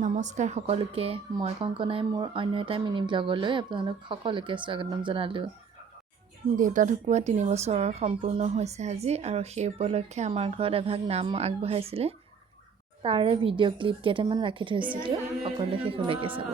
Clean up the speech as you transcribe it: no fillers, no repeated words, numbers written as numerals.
নমস্কাৰ সকলোকে মই কংকনাই মোৰ অন্য এটা মিনি ব্লগলৈ আপোনালোক সকলোকে স্বাগতম জনালোঁ। দেউতা ঢুকুৱা 3 বছৰ সম্পূৰ্ণ হৈছে আজি আৰু সেই উপলক্ষে আমাৰ ঘৰত এভাগ নাম আগবঢ়াইছিলে। তাৰে ভিডিঅ' ক্লিপ কেইটামান ৰাখি থৈছিলোঁ, সকলোৱে শেষলৈকে চাব।